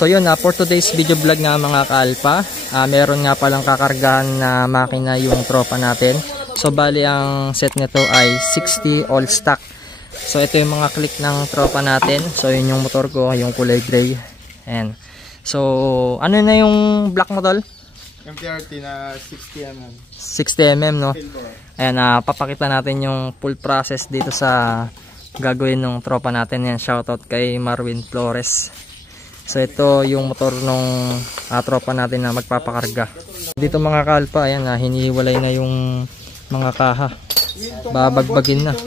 So yun, for today's video vlog nga mga kaalpa, meron nga palang kakargahan na makina yung tropa natin. So bali ang set nito ay 60 all stock. So ito yung mga click ng tropa natin. So yun yung motor ko, yung kulay gray. And so ano na yung black mo tol? MTRT na 60mm. 60mm no? Ayan, papakita natin yung full process dito sa gagawin ng tropa natin. Yan, shoutout kay Marwin Flores. So ito yung motor nung tropa natin na magpapakarga. Dito mga kalpa, ayan, hinihiwalay na yung mga kaha. Babagbagin na.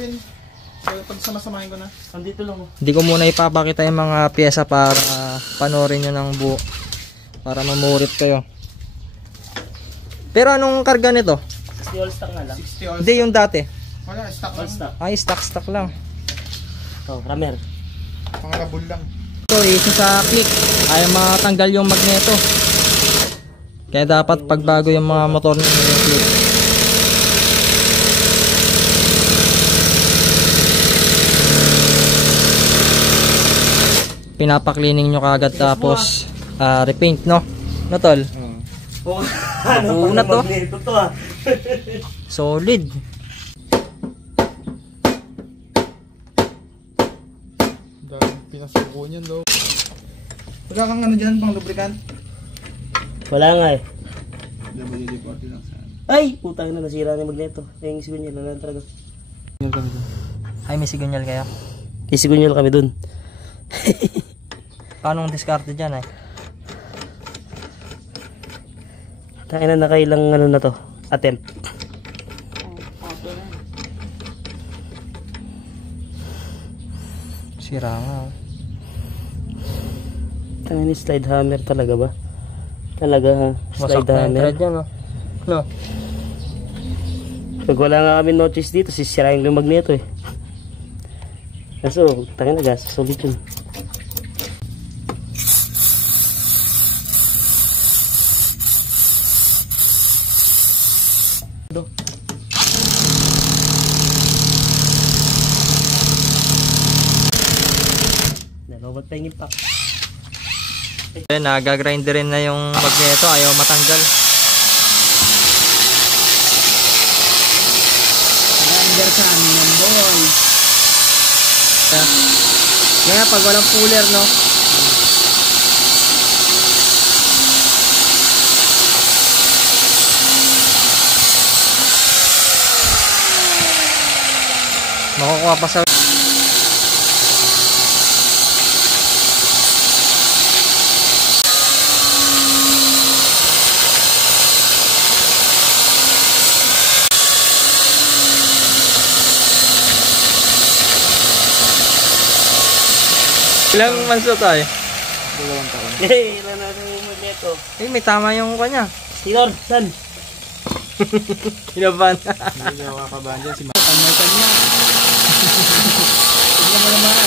Pagsama-samahin ko na. Andito lang. Hindi ko muna ipapakita yung mga pyesa para panoorin nyo ng buo. Para mamurit kayo. Pero anong karga nito? 60 all stock na lang. 60 all. Hindi yung dati. Wala, stock All stock. Ay, stock lang. Oh, ramer. Pangalabol lang. So, isa sa click ay matanggal yung magneto. Kaya dapat pagbago yung mga motor ng click. Pinapa-cleaning nyo kagad tapos repaint, no? No tol? Ano na to? Ito Solid. Pinasuko niyan daw. Wala kang ano dyan, pang lubricant? Wala nga eh. WD-40 lang saan. Ay! Putang na, nasira na yung magneto. Ay, yung sigunyal na lang talaga. Ay, may sigunyal kayo? May sigunyal kami dun. Paano ang diskarte dyan eh? Tayo na nakailang ano na to. Attempt. Sira nga. Tayo ni slide hammer talaga ba? Talaga ha? Slide hammer. Dyan, no? No? Pag wala nga kami notice dito, sisirain ko yung magneto eh. Kaso, tayo na gas. Solid yun. Dalawat pa yung impact. Ayun, nagagrinderin na yung magneto, ayaw matanggal. Grinder sa amin yung boy. Kaya pag walang puller, no? Makukuha pa sa ilang months na tayo? 2 taon. Hey, ilan na yung magneto. Eh, may tama yung kanya. Sinor, san? Inaban. Hindi na makakabahan dyan si Kanya. Tignan mo naman.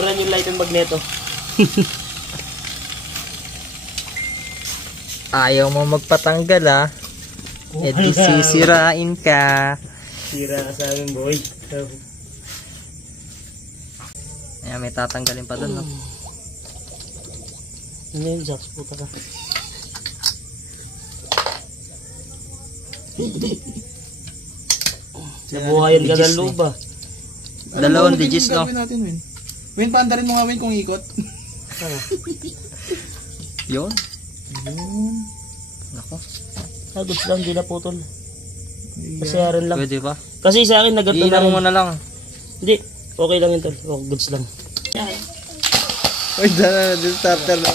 Brand yung light ng magneto. Ayaw mo magpatanggal eh di sisirain ka. Sira ka sa amin boy. Ayan, may tatanggalin pa dun, no? Ano yun, Jax? Puta ka. Nabuhayan ka ng loob ba? Dalawang digits, no? Win, paanda rin mo nga Win kung ikot. Yun. Nako. Goods lang, di na putol. Kasayaran lang. Pwede ba? Kasi sa akin nagato na Iilang mo na lang. Hindi, okay lang yun tol. Oh, goods lang. Uy, dala na, starter na.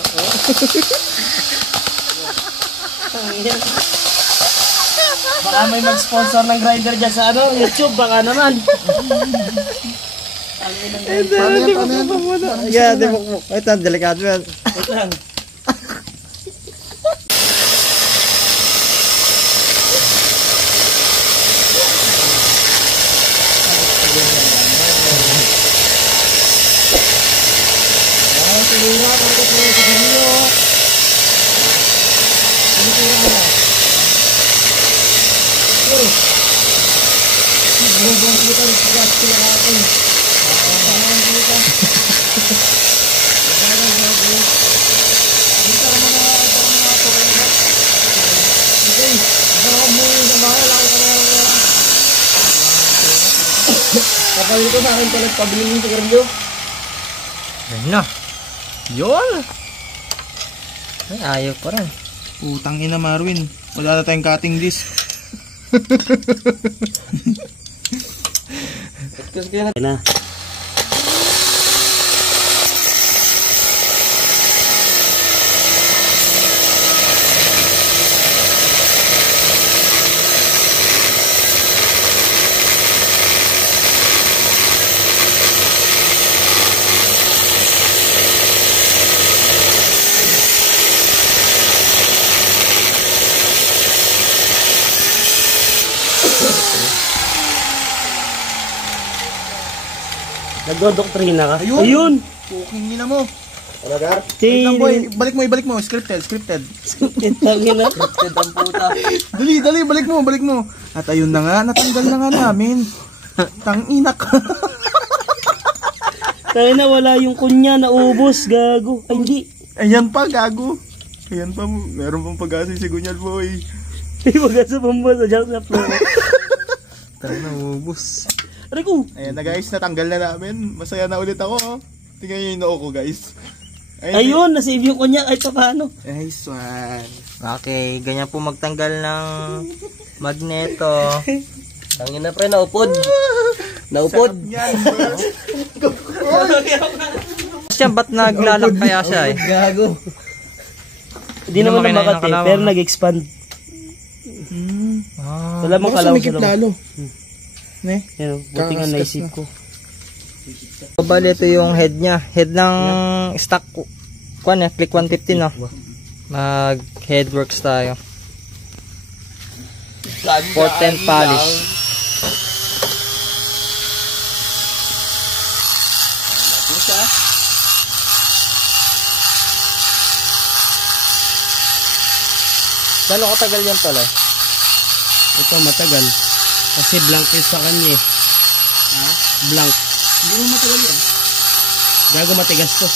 Baka may mag-sponsor ng grinder dyan sa ano, YouTube, baka naman. Yeah, di mo. Ito, delikado yan. Wait lang. Kapag ko sa akin pala pabili ng sigarilyo. Ayun na. Yun. Ay, ayaw pa rin. Utang ina Marwin. Wala na tayong cutting disc. Na. Nagdodoktrina ka? Ayun! Ayun! Puking ina mo. Talaga? Wait lang boy, balik mo. Scripted. Tangina. Scripted ang puta. Dali, balik mo. At ayun na nga, natanggal na nga namin. Tangina ka. Tangina, wala yung kunya, naubos, gago. Ay, hindi. Ayan pa, gago. Ayan pa, meron pang pag-asa si Gunyal boy. Ay, wag sa pambasa, dyan sa floor. Tara na, ubos. Aray ko! Ayan na guys, natanggal na namin. Masaya na ulit ako. Oh. Tingnan nyo yung noo ko guys. Ayun, nasave yung kunya kahit pa paano. Nice one. Okay, ganyan po magtanggal ng magneto. Tangin na pre, naupod. Naupod. Yan, Siya, ba't naglalak kaya siya eh? Gago. Hindi Ano naman makina- namakati, kalawang? pero nag-expand. Ah, Wala mong kalaw sa loob. lalo. Ne? Yan, buti nga Kakaskas naisip na. ko. so, bali ito yung head niya. Head ng stock kwan eh, click 150 no. Mag head works tayo. 410 polish. Gano'ng katagal yan pala? Ito matagal. Kasi blank yun sa kanya eh. Ha? Blank. Hindi mo matagal yan. Gago matigas to.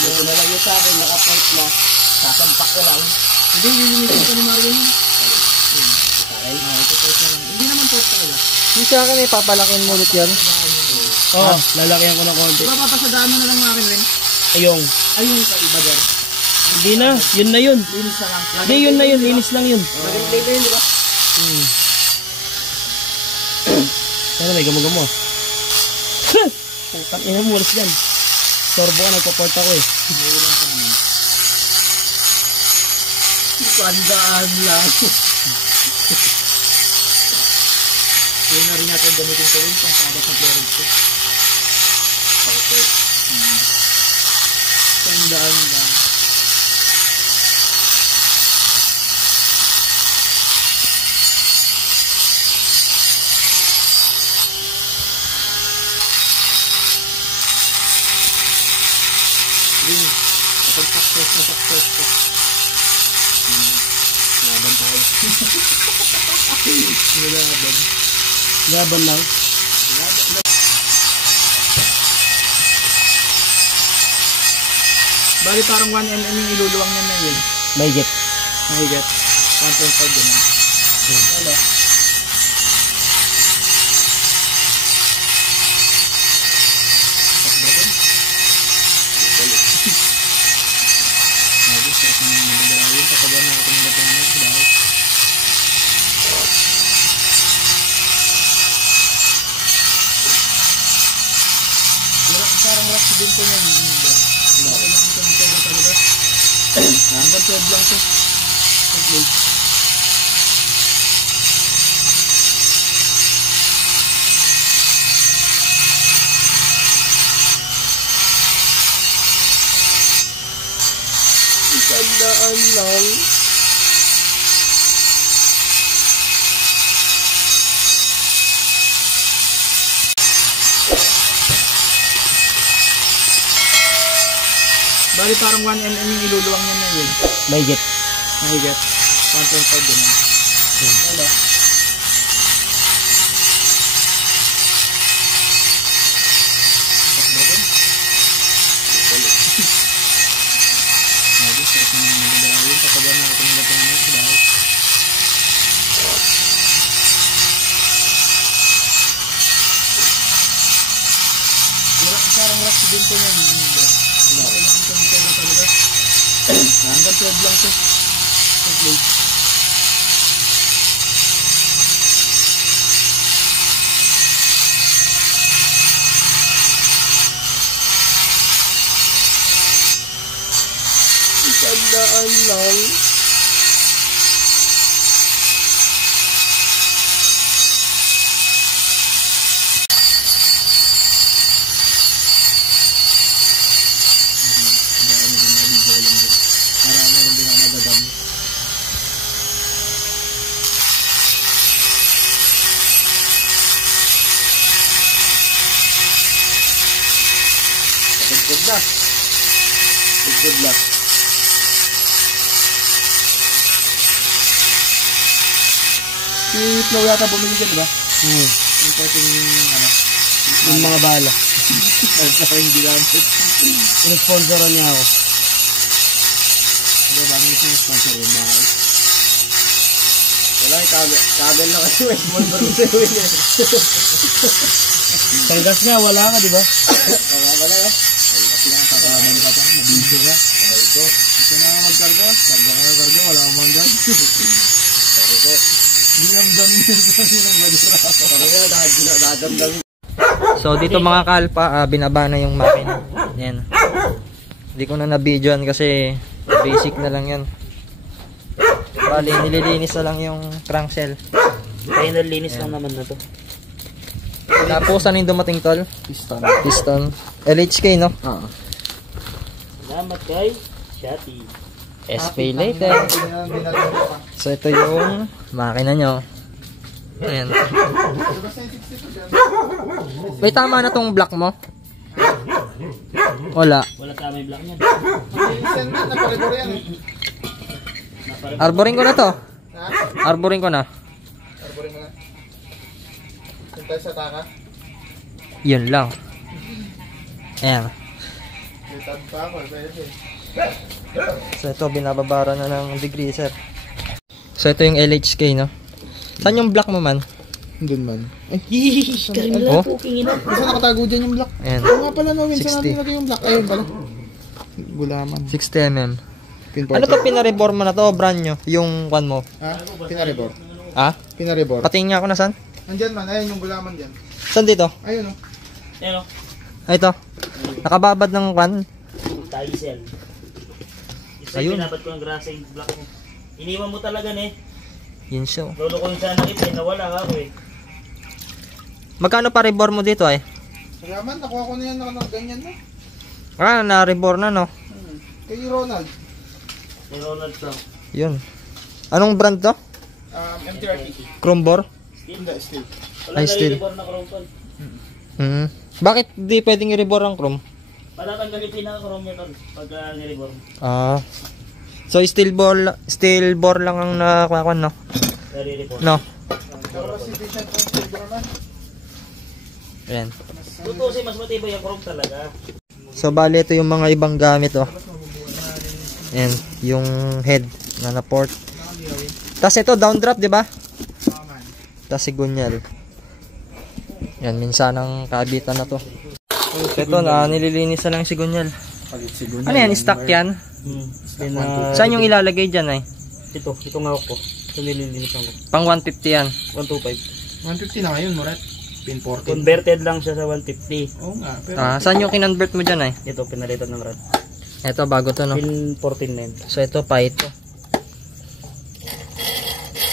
Yung na lang yun sa akin, naka-point na. Sasampak ko lang. Hindi, lilimitin ko ni Mario yun. Okay. Ito point na lang. Hindi naman point talaga. Yung sa akin eh, papalakin mo ulit yan. Oo, lalakyan ko ng konti. Diba papasadaan mo na lang yung akin rin? Ayong. Ayun ka iba der. Hindi na, yun na yun. Linis na lang. Hindi, yun na yun, linis lang yun. Nag-replay ko yun, di ba? Sana may gamo-gamo. Putang ina mo, walis dyan. Sorbo ka, nagpa-port ako eh. Pandaan lang. Yun na rin natin gamitin ko rin pang sabas ng clearance ko. Okay. Pandaan lang. Kapag success ko. Laban tayo. Laban. Laban lang. Bali parang 1 mm yung iluluwang niya na yun. May get. Mahigat. 1.5 din. Wala. Parang rock din po yan. Hanggang 12 lang to. Complete. Isandaan lang. Bali parang 1 mm yung iluluwang niya na yun. May get. Mahigat. 1.5 ganun. Wala. Parang rock din po yan. Hanggang 12 lang to. Complete. Isandaan lang. Good luck. Good luck. Si Flo yata bumili dyan, diba? Yung pwedeng Yung mga bala. Parang hindi lang. Responsoran niya ako. Diba, dami yung sponsor yung mahal. Wala, kagal na kasi may sponsor sa iyo. Tanggas nga, wala ka, di ba? Wala ka. Kasi nga, kakaman ka pa, mabidyo ka. Ito nga magkarga. Karga, wala kang manggan. Sorry po. Dinamdam yun kasi ng madura. Sorry nga, dadamdam. So dito mga kalpa, binaba na yung makina. Yan. Hindi ko na na-videoan kasi basic na lang yan. Bali, nililinis na lang yung crankshell. Final linis lang naman na to. Tapos ano yung dumating tol? Piston. LHK no? Oo. Salamat kay Shati. SP later. So ito yung makina nyo. Ayan. May tama na tong block mo? Wala. Wala tama yung block niya. Arboring ko na to. Arboring ko na. Sa taka? Yun lang. Ayan. So ito binababara na ng degreaser. So ito yung LHK no. Saan yung block mo man? Doon man. Oh? Saan nakatago dyan yung block? Ayan. Oo nga pala no, minsan 60. natin lagay yung block. Ayun pala. Gulaman. 60mm. Ano to pinarebor mo na to? Brand nyo? Yung one mo? Ha? Pinarebor. Ah? Pinarebor. Patingin nga ako na saan? Andyan man, ayun yung gulaman dyan. Saan dito? Ayun o. Ano? Ay ito. Nakababad ng kwan. Taisel. Isa Ayun. pinabad ko ang grasa yung block mo. Iniwan mo talaga ne. Yun siya. Lolo ko yung sana kita eh. Nawala ka ako eh. Magkano pa rebor mo dito ay? Salamat, nakuha ko na yan na ganyan na. Ah, na-rebor na no? Kay Ronald. May Ronald lang. Yun. Anong brand to? MTRT. Chrome bore? Hindi, still. Wala Ay, still. na-rebor na chrome. Bakit di pwedeng i-rebor ang chrome? Patatanggal yung pinaka-chrome niya tol. Pag ni-rebor mo. Ah. So steel bore lang ang nakakuan no? Nare-rebor. No. Pero mas efficient ang silver man. Ayan. Tutusin mas matibay yung chrome talaga. So bali ito yung mga ibang gamit oh. Ayan, yung head na port. Tapos ito downdraft, di ba? Tapos sigunyal. Yan, minsan ang kabitan na to. Ito na, nililinis na lang sigunyal. Ano yan, stock yan? Then, Saan yung ilalagay dyan ay? ito nga ako. Ito nililinisan ko. Pang 150 yan. 125. 150 na ngayon, Moret. Pin 14. Converted lang siya sa 150. Oo nga, pero Saan yung kinonvert mo dyan ay? Ito, pinalitan ng rod. Ito, bago to no? Pin 14 na yun. So ito pa ito.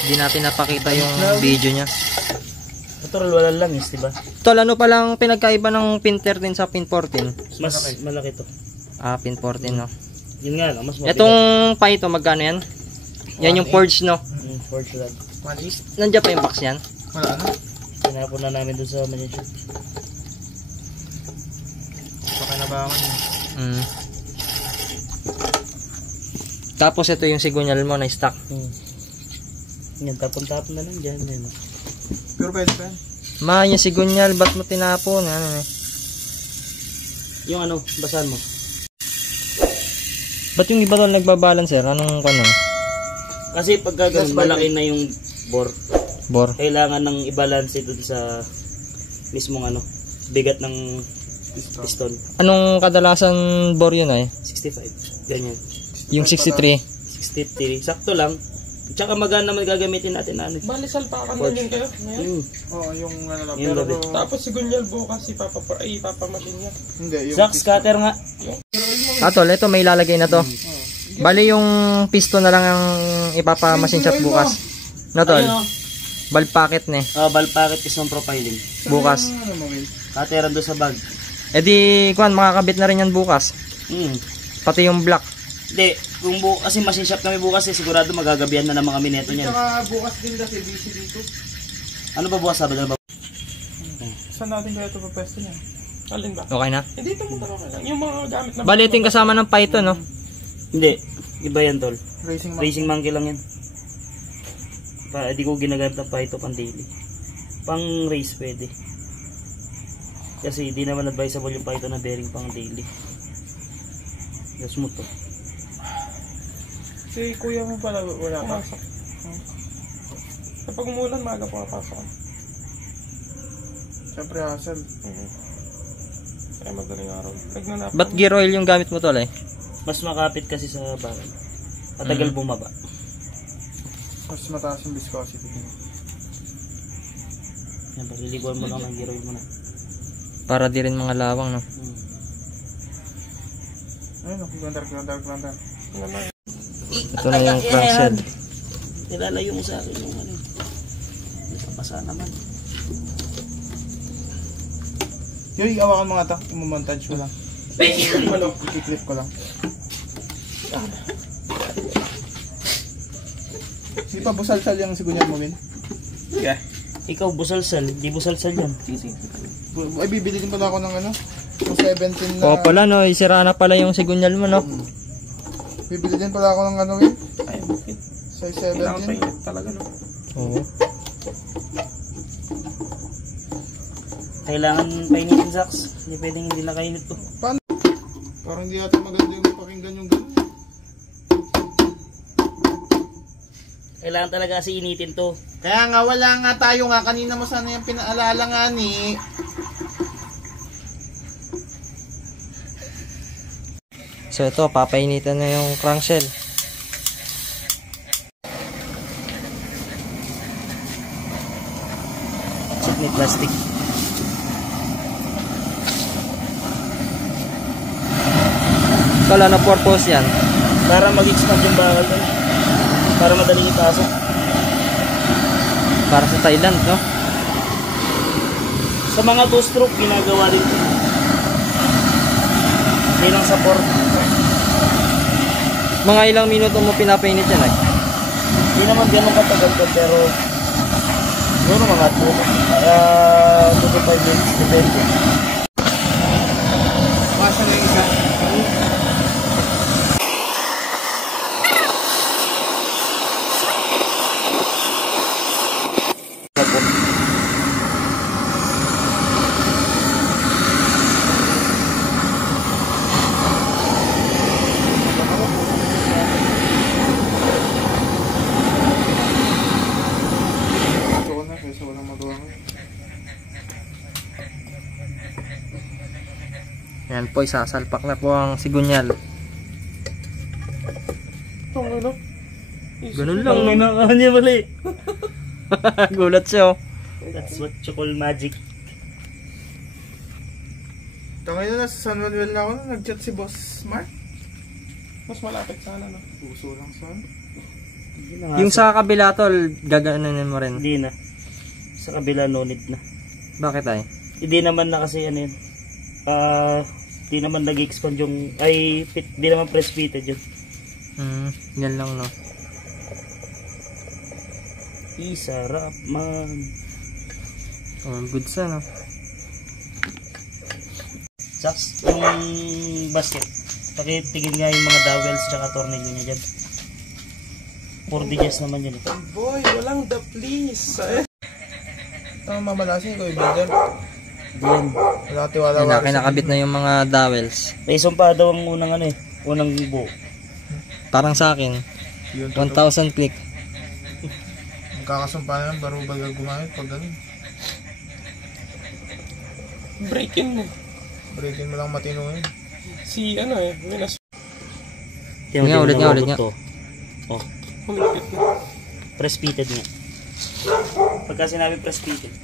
Hindi natin napakita yung video niya. Ito, wala lang is, diba? Tol, ano palang pinagkaiba ng pin 13 sa pin 14? Mas malaki to. Pin 14 no? Yun nga lang, mas mabigat. Itong pa ito, magkano yan? Yan yung forge no? Forge rod. Nandiyan pa yung box yan? wala na. Pinapon na namin dun sa mansion. Baka nabangan yun. Tapos ito yung sigunyal mo na stock. Yan, tapon-tapon na lang dyan. Yan. Pero pwede pa yan. Yung sigunyal, ba't mo tinapon? Ano eh? Yung ano, basahan mo. Ba't yung iba doon nagbabalance, sir? Anong kanon? Kasi pagka ganun, malaki na yung bore. Bor. Kailangan ng i-balance dun sa mismong ano, bigat ng piston. Anong kadalasan bor yun ay? 65. Ganyan. Yung 63. 63. Sakto lang. Tsaka magana naman gagamitin natin na ano. Bali, salpakan na din kayo. Ngayon. Oo, yung ano lang. Yung Pero, gabi. Tapos si Gunyal bukas, ipapamachine niya. hindi, yung Sack scatter nga. Tol, ito may lalagay na to. Bali yung piston na lang ang ipapamasin shop bukas. No, tol? Ayun, oh. Valve packet ne. Valve packet is on profiling. Bukas. ano mo, Will? Kateran doon sa bag. E di, kuan, makakabit na rin yan bukas. Pati yung black. Hindi, kung kasi machine shop kami bukas sigurado magagabihan na ng mga mineto niyan. Tsaka bukas din kasi busy dito. Ano ba bukas Sabado na ba? Saan natin kaya ito papesto niya? Alin ba? Okay na? Hindi, ito mo talaga lang. Yung mga gamit na... Bali, ito yung kasama ng Python, no? Hindi, iba yan tol. Racing man. Racing monkey lang yan. Di ko ginagamit ng Python pang daily. Pang race pwede. Kasi di naman advisable yung Python na bearing pang daily. Smooth to. Si kuya mo pala wala pa. Kapag umulan, maaga pumapasok. Siyempre, hassle. Kaya madaling araw. Nagnanap. Ba't gear oil yung gamit mo, tol, eh? Mas makapit kasi sa barrel. Matagal bumaba. Mas mataas yung viscosity. Yan, liliguan mo lang ng gear oil mo na. Para di rin mga lawang, no? Ayun, ganda. Ito na yung crankshed. Nilalayo mo sa akin yung ano. Napapasa naman. Yung awakan mga ta, imamontage ko lang. I-clip ko lang. Hindi pa busalsal yung sigunyal mo, Win? Yeah. Ikaw busalsal, di busalsal yan. Ay, bibili din pala ako ng ano? Yung 17 na... Oo pala, no? Isira na pala yung sigunyal mo, no? Bibili din pala ako ng ano, Win? Ay, bakit? Size Kailangan 17. painit talaga, no? Oo. Kailangan painitin saks. Hindi pwedeng hindi nakainit to. Parang hindi natin maganda yung pakinggan yung gano'n. Kailangan talaga kasi initin to. Kaya nga, wala nga tayo nga. Kanina mo sana yung pinaalala nga ni... So ito, papainitan na yung crankshell. Check ni plastic. Kala na purpose yan. Para mag-expand yung bakal to. Para madaling ipasok. Para sa Thailand, no? Sa mga two-stroke, ginagawa rin ito. Hindi lang sa port. Mga ilang minuto mo pinapainit yan, eh? Hindi naman ganun katagal to, pero siguro mga 2 to 5 minutes, depende. Masa na yung isa. Kaysa walang magawa ko. Yan po, isasalpak na po ang sigunyal. Ito, ano? Ganun lang. Ang nangaan niya mali. Gulat siya, oh. That's what you call magic. Tangay na nasa San Manuel na ako na nag-chat si Boss Mark. Mas malapit sana, no? Puso lang son. Yung sa kabila, tol, gaganunin mo rin. Hindi na. Sa kabila, no need na. Bakit ay? Hindi naman na kasi ano yun. Hindi naman nag-expand yung, hindi naman press fitted yun. Yan lang, no? Isarap man. Oh, good sa, no? Saks, yung basket. Pakitigin nga yung mga dowels tsaka tornilyo niya dyan. 4 digits naman yun. Boy, walang the please. Ang mamalasin ko yung builder. Wala tiwala Yan na, kinakabit na yung mga dowels. May sumpa daw ang unang ano eh. Unang buo. Parang sa akin, Yun 1,000 click. Magkakasumpa na yan, baro bagal gumamit pag ganun. Breakin mo. Breakin mo lang matino yun. Si ano eh, minas. Ulit nga. Oh, Humigpit na. press fitted nga. Pagka sinabi press fitted.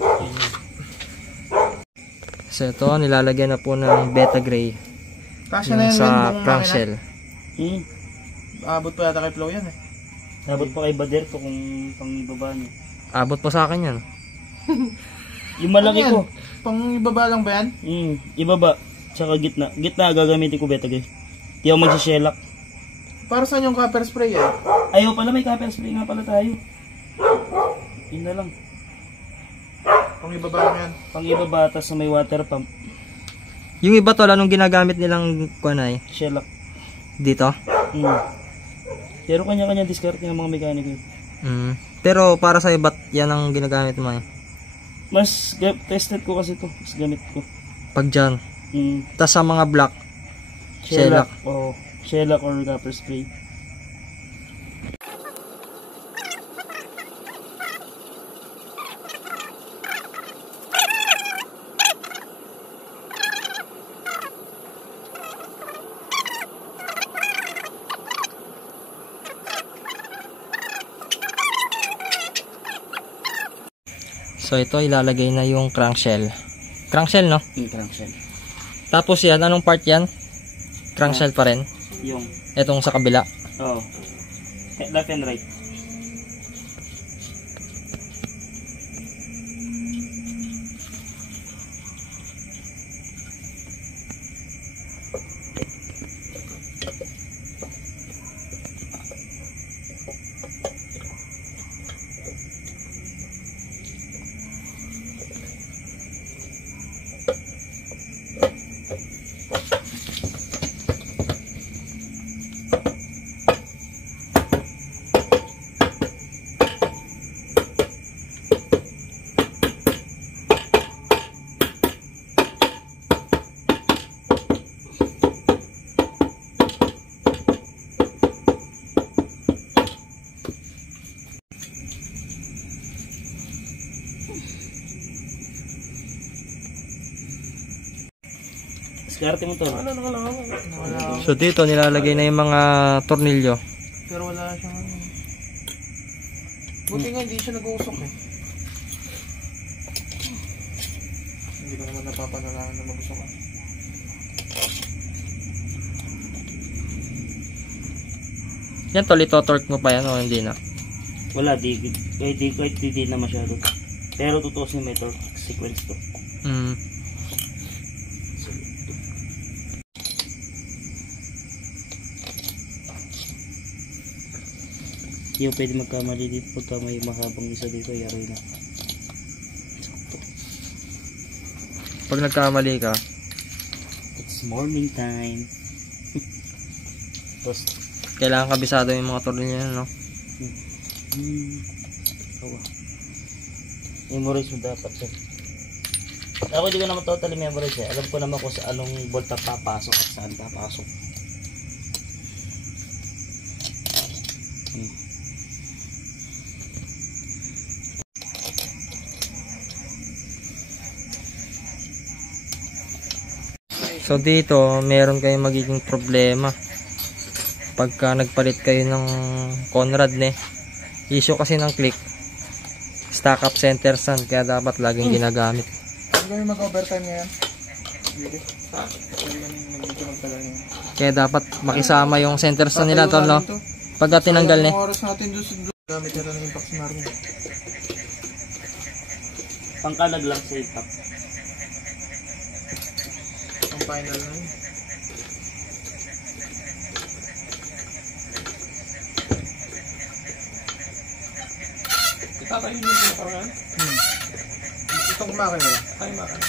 So ito, nilalagyan na po ng beta gray Kasya na yung yan, sa buong crankshell. Abot pa yata kay Flo yan eh. Dapat pa kay Bader ko kung pang ibaba niyo. Abot pa sa akin yan. Yung malaki Ano yan? ko. Pang ibaba lang ba yan? Ibaba. Tsaka gitna. Gitna gagamitin ko beta guys. Di ako magsishelak. Para saan yung copper spray eh? Ayaw pala, may copper spray nga pala tayo. Yun na lang. Pang ibaba lang yan. Pang ibaba, tas may water pump. Yung iba tol, anong ginagamit nilang kunay? Shellac. Dito? Pero kanya-kanya discard ng mga mekaniko. Pero para sa iba't yan ang ginagamit mo eh. Mas tested ko kasi to. Mas gamit ko. Pag dyan. Tas sa mga black, shellac. Oo. Shellac or copper spray. So ito ilalagay na yung crankshell. Crankshell no? Crankshell. Tapos yan, anong part yan? Crankshell pa rin? Yung. Etong sa kabila. Oo. Left and right. Diskarte mo to. So dito nilalagay na yung mga tornilyo. Pero wala siyang ano. Buti nga hindi siya nag-uusok eh. Hindi ko naman napapanalaan na mag-usok ah. Yan tol, ito-torque mo pa yan o hindi na? Wala, kahit di na masyado. Pero tutuos na may torque sequence to. Hindi mo pwede magkamali dito pagka may mahabang isa dito, yari na. Pag nagkamali ka, It's morning time. Tapos, kailangan kabisado yung mga tornilyo yan, no? memorize mo dapat sir. Ako hindi ko naman totally memorize eh. Alam ko naman kung sa anong volta papasok at saan papasok. So dito, meron kayong magiging problema pagka nagpalit kayo ng Conrad issue kasi ng click stack up center stand, kaya dapat laging ginagamit. Hindi kami mag-overtime ngayon. Kaya dapat makisama yung center stand nila tol, no? Pagka tinanggal Ang oras natin doon sa gamit nila ng impact smart niya. Pangkalag lang sa impact. Ang final na yun. Itatayin mo yung parang Itong makina lang. ay makan.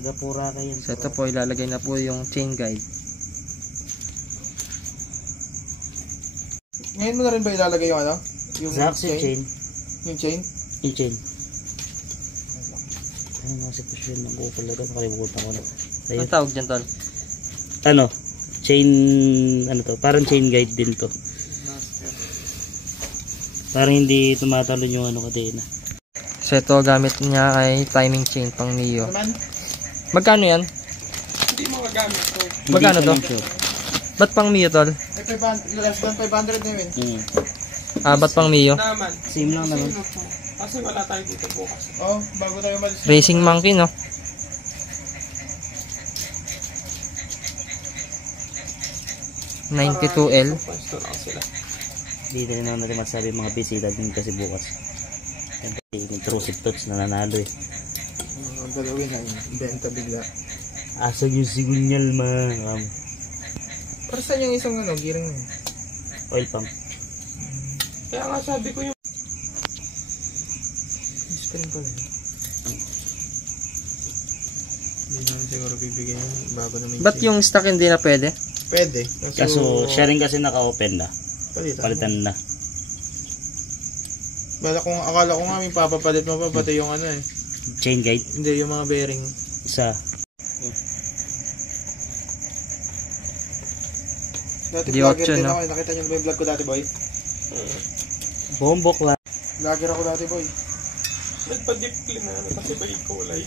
Taga-pura kayo. So ito po, ilalagay na po yung chain guide. Ngayon mo na rin ba ilalagay yung ano? Yung Zaxxon chain. Yung chain? Yung chain. Ay, nasa posisyon ng buko pala. Nakalimutan ko na. Ayun. Ang tawag dyan, tol? Ano? Chain, ano to? Parang chain guide din to. Parang hindi tumatalon yung ano kadena. So ito, gamit niya ay timing chain pang Mio. Naman? Magkano yan? Hindi mo gagamit to. Magkano to? Ba't pang Mio, tol? Ay, 500, less than 500 na yun. Ba't pang Mio? Naman. Same lang naman. Kasi wala tayo dito bukas. Oh, bago tayo malis. Racing Monkey, no? $92L. Pwesto lang sila. Hindi na rin naman natin masabi mga bisita din kasi bukas. Siyempre, intrusive thoughts na nanalo eh. Ang galawin na yun. Benta bigla. Asan yung sigunyal ma? Para saan yung isang ano, gearing na yun? Oil pump. Kaya nga sabi ko yung Spin pala yun. Hindi naman siguro bibigyan yun. Bago naman Ba't yung stock hindi na pwede? Pwede. Kaso siya rin kasi naka-open na. Palitan. Palitan na. Akala ko nga may papapalit mo pa pati yung ano eh. Chain guide. Hindi, yung mga bearing. Isa. Dati Di vlogger option, din no? ako. Nakita nyo na ba yung vlog ko dati, boy? Bombok lang. Vlogger ako dati, boy. nagpa-deep clean na ano kasi ba yung kulay.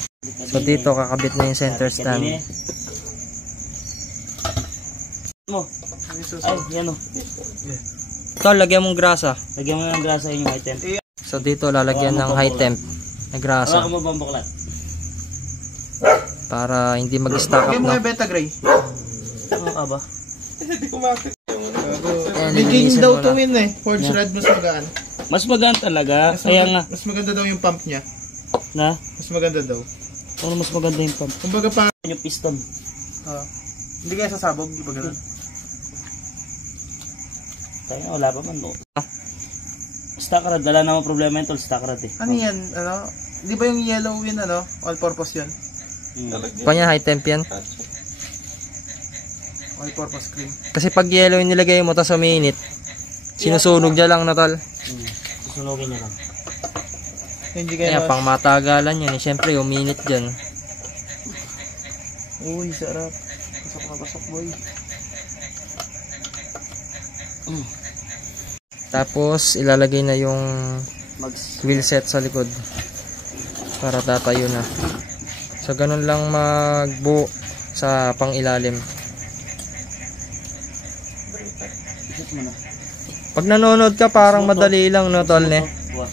So dito kakabit na yung center stand. Mo. Ay, yan o. Tol, lagyan mong grasa. Lagyan mo ng grasa yung high temp. So dito lalagyan ng high temp na grasa Hawakan mo bamboklat. para hindi mag-stack up, Lagyan mo no? yung beta gray. Ano ka ba? Hindi ko makit yung Ayan, May king lilinisan daw mo to na. win eh. Forge red mas magaan. Mas magaan talaga. Kaya nga. Mas maganda daw yung pump niya. Na? Mas maganda daw. Ano mas maganda yung pump? Kumbaga pa... Yung piston. Hindi kaya sasabog, di ba ganun? Tayo wala pa man. No? Stock rod. Wala namang problema yun tol. Stock rod eh. Ano yan? Ano? Di ba yung yellow yun ano? All purpose yun? Kanya high temp yan. All purpose cream. Kasi pag yellow yung nilagay mo tas umiinit, sinusunog niya lang na tol. Susunogin niya lang. Hindi Kaya kaya pang matagalan yun eh. Siyempre umiinit dyan. Uy, sarap. Pasok na pasok, boy. Tapos ilalagay na yung Mags. wheel set sa likod para tatayo na. So ganun lang magbuo sa pang ilalim. Ikot mo na. Pag nanonood ka parang madali lang, no tol ne? Buwa.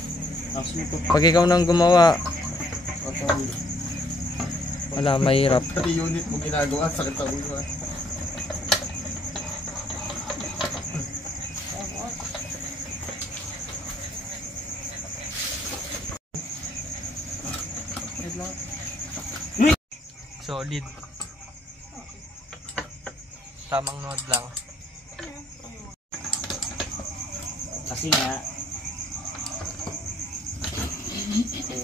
Tapos mo to. Pag ikaw nang gumawa, wala, mahirap. Pati unit mo ginagawa, sakit sa ulo. Solid. Tamang node lang. Kasi nga.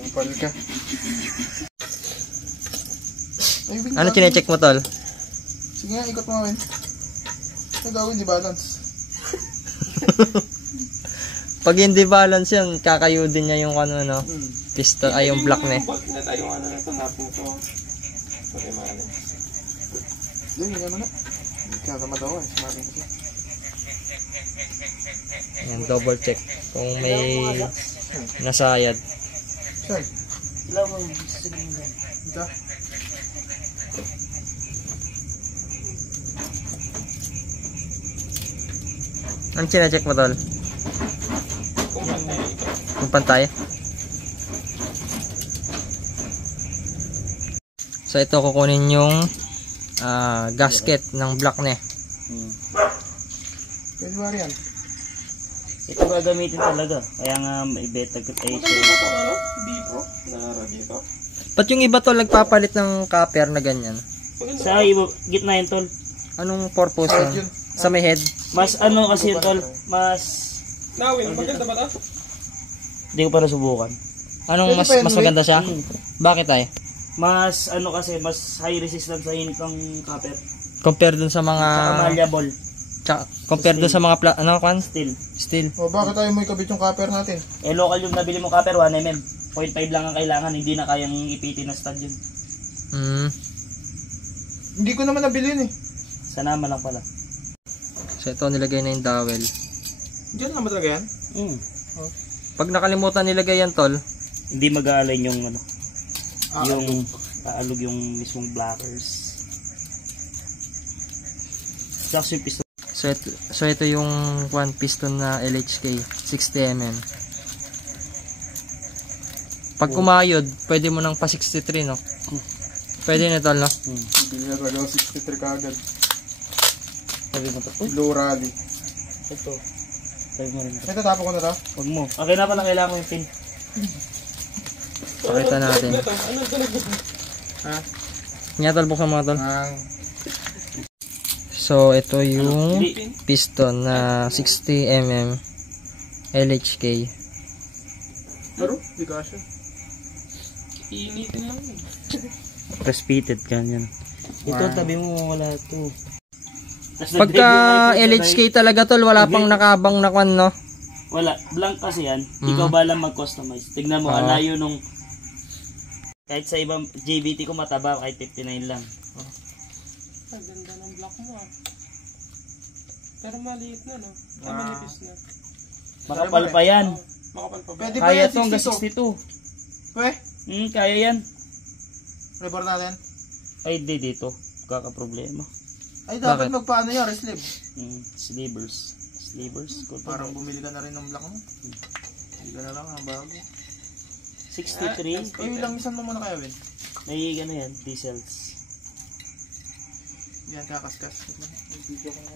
Kupal ka. Ay, wing Ano balance. chinecheck mo tol? Sige nga, ikot mo win. Ano gawin, di balance? Pag hindi balance yan, kakayudin niya yung ano no, piston ay yung block ne. Bag na tayo ano na ito natin ito. Okay, man. Doon, yun naman na. Kakamat ako eh, sumabi ko siya. Ayan, double check kung may nasayad. Saan? Ilaw mo. Sige mo. Ito. Ano chinecheck mo tol? Kung ano yun. Kung pantay? So ito kukunin yung gasket ng block ne. Pwede ba yan? Ito gagamitin talaga. Kaya nga may beta tayo siya. Ito ano? Bipro na ragito. Ba't yung iba tol nagpapalit ng copper na ganyan? Maganda. Sa iba, gitna yun tol. Anong purpose Side nun? yun. Sa may head? Mas ano kasi yun tol. Mas... Nawin, maganda ba ito? Hindi ko pa nasubukan. Anong Pwede mas pa yun, mas maganda siya? Hmm. Bakit ay? Mas ano kasi, mas high resistance sa init ng copper. Compare dun sa mga... Saka malleable. Compare dun sa mga Steel. steel. O bakit tayo mo ikabit yung copper natin? Local yung nabili mo copper, 1 mm. 0.5 lang ang kailangan, hindi na kayang ipitin na stud yun. Hindi ko naman nabili yun eh. Sa naman lang pala. So ito, nilagay na yung dowel. Diyan lang ba talaga yan? Pag nakalimutan nilagay yan, tol, Hindi mag-aalign yung ano. Yung aalog yung mismong blockers. Saka yung piston. so ito yung one piston na LHK 60mm. Pag kumayod, pwede mo nang pa 63, no? Pwede na, tol, no? Bili na talaga 63 kagad. Sabi mo to. Blue Rally. Ito. Sabi mo rin. Ito, tapo ko na to. Huwag mo. Okay na pala, kailangan ko yung pin. Pakita natin. Ha? Nga, tol, buksan mga tol. So, ito yung piston na 60mm LHK. Pero, di ka siya. Press fitted ganyan. Ito, tabi mo wala to. Pagka LHK talaga, tol, wala pang nakabang na kwan, no? Wala. Blank kasi yan. Ikaw ba lang mag-customize? Tignan mo, alayo nung... Kahit sa ibang JBT ko mataba, kahit 59 lang. Ang ganda ng block mo ah. Pero maliit na no? Ay manipis na. Makapal pa yan. Makapal pa ba? Pwede ba Kaya yan to hanggang 62? 62. Pwede? Kaya yan. Rebor natin? Ay, di dito. Kaka-problema. Ay, dapat Bakit? magpaano yan, reslib. Slivers. Slivers? Parang bumili ka na rin ng block mo. Hindi ka na lang ang bago. 63. Ay, ilang isan mo muna kaya, Win? May ano yan, diesels. Yan, kakaskas. May video ko na.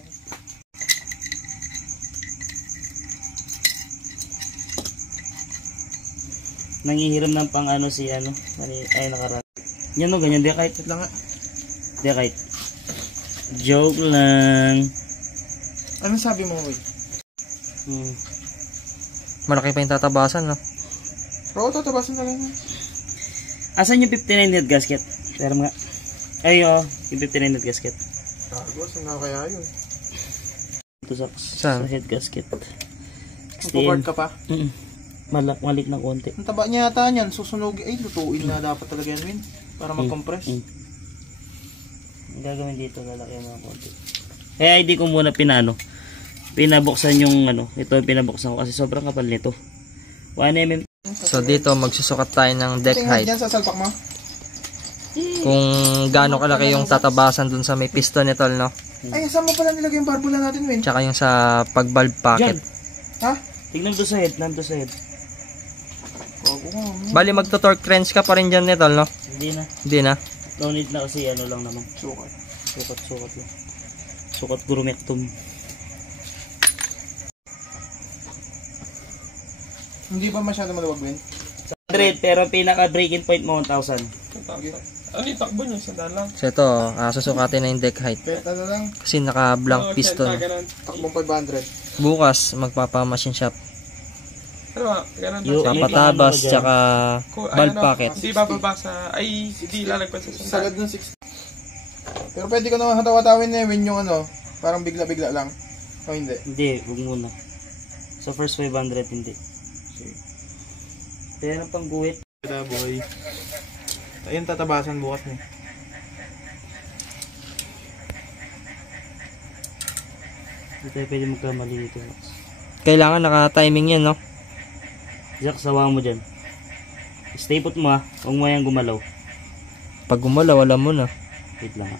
Nangihiram ng pang ano si ano. Ay, nakaraan. Yan o, ganyan. Di kahit. Wait lang nga. Di kahit. Joke lang. Anong sabi mo, Win? Malaki pa yung tatabasan, no? Bro, tatabasin na lang yan. Asan yung 59 head gasket? Pero mga. Ay, yung 59 head gasket. Tago, saan nga kaya yun? Ito sa Saan? head gasket. Magpapart ka pa? Malik na konti. Ang taba niya yata niyan, susunog. Ay, lutuin na dapat talaga yan, Win. Para mag-compress. Ang gagawin dito, lalaki mo ng konti. Kaya hindi ko muna pinabuksan yung ano. Ito pinabuksan ko kasi sobrang kapal nito. 1mm. So dito magsusukat tayo ng deck Tingnan height. dyan sa salpak mo. Kung gaano kalaki yung tatabasan dun sa may piston nito, no? Ay, saan mo pala nilagay yung barbula natin, Win? Tsaka yung sa pag-valve pocket. Ha? Tignan mo to sa head, nandito sa head. Bali magto-torque wrench ka pa rin dyan nito, no? Hindi na. Hindi na. No need na kasi ano lang naman. Sukat. Sukat lang. Sukat gurumektum. Hindi ba masyado maluwag, Win? 100 pero pinaka breaking point mo 1,000. Ano yung takbo niya? Sandaan lang. So ito, susukatin na yung deck height. Peta na lang. Kasi naka-blank piston. Takbong 500. Bukas, magpapa-machine shop. Ano ba? Ganun Yung- Sa yung patabas, ano dyan. tsaka valve pocket. Hindi bababa sa... Ay, hindi lalagpas sa sandaan. Sagad ng 60. Pero pwede ko naman hataw-hatawin na, Win, yung ano, parang bigla-bigla lang. O hindi. Hindi, huwag muna. Sa first 500 hindi. Kaya ng pangguhit. Boy. Ayun, tatabasan bukas mo. Hindi tayo pwede magkamali dito. Kailangan naka-timing yan, no? Jack, sawaan mo dyan. Stay put mo ha. Huwag mo yan gumalaw. Pag gumalaw, alam mo na. Wait lang ha.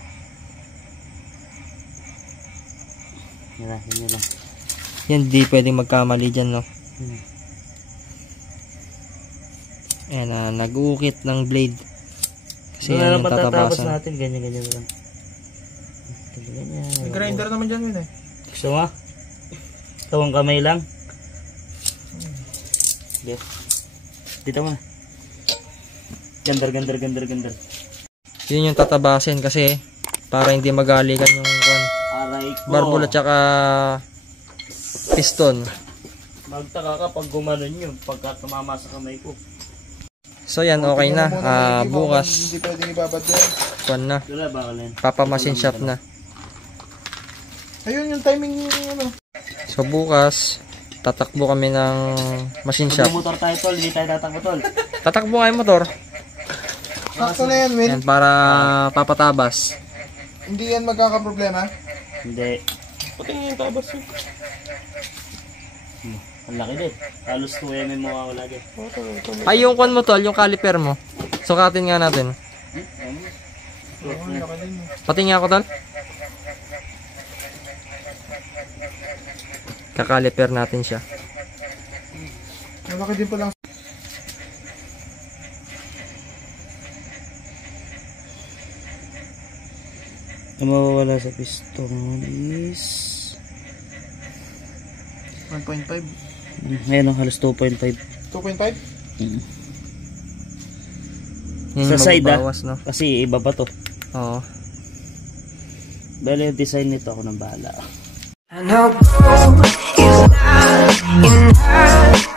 Yan lang. Yan, di pwedeng magkamali dyan, no? Ayan, nag-uukit ng blade. Kasi yan yung tatabasan. natin. Ganyan na lang. Ganyan. May grinder naman dyan, Win, eh. Gusto mo? Tawang kamay lang. Okay. Dito mo na. Gandar. Yun yung tatabasin kasi para hindi magalikan yung Aray ko. barbula tsaka piston. Magtaka ka pag gumanon yun. Pagka tumama sa kamay ko. So yan, okay na. Bukas, Hindi pwedeng ibabad yan. kuwan na. Wala ba ka lang? Papa machine shop na. Ayun yung timing yung ano. So bukas, tatakbo kami ng machine shop. Motor tayo tol, hindi tayo tatakbo tol. Tatakbo nga yung motor. Sakto na yan, Win. Yan, para papatabas. Hindi yan magkakaproblema. Hindi. Pati nga yung tabas yun. Ang laki din. Halos 2 mm mawawala din. Ay, yung kwan mo tol, yung caliper mo. Sukatin nga natin. Pati nga ako tol. Kakaliper natin siya. Malaki din pa lang. Ang mawawala sa piston is 1.5. Ayan o, halos 2.5. 2.5? Yun Sa yung side mababawas, no? Kasi iba ba to? Oo. Dahil yung design nito ako nang bahala. I know gold is not enough.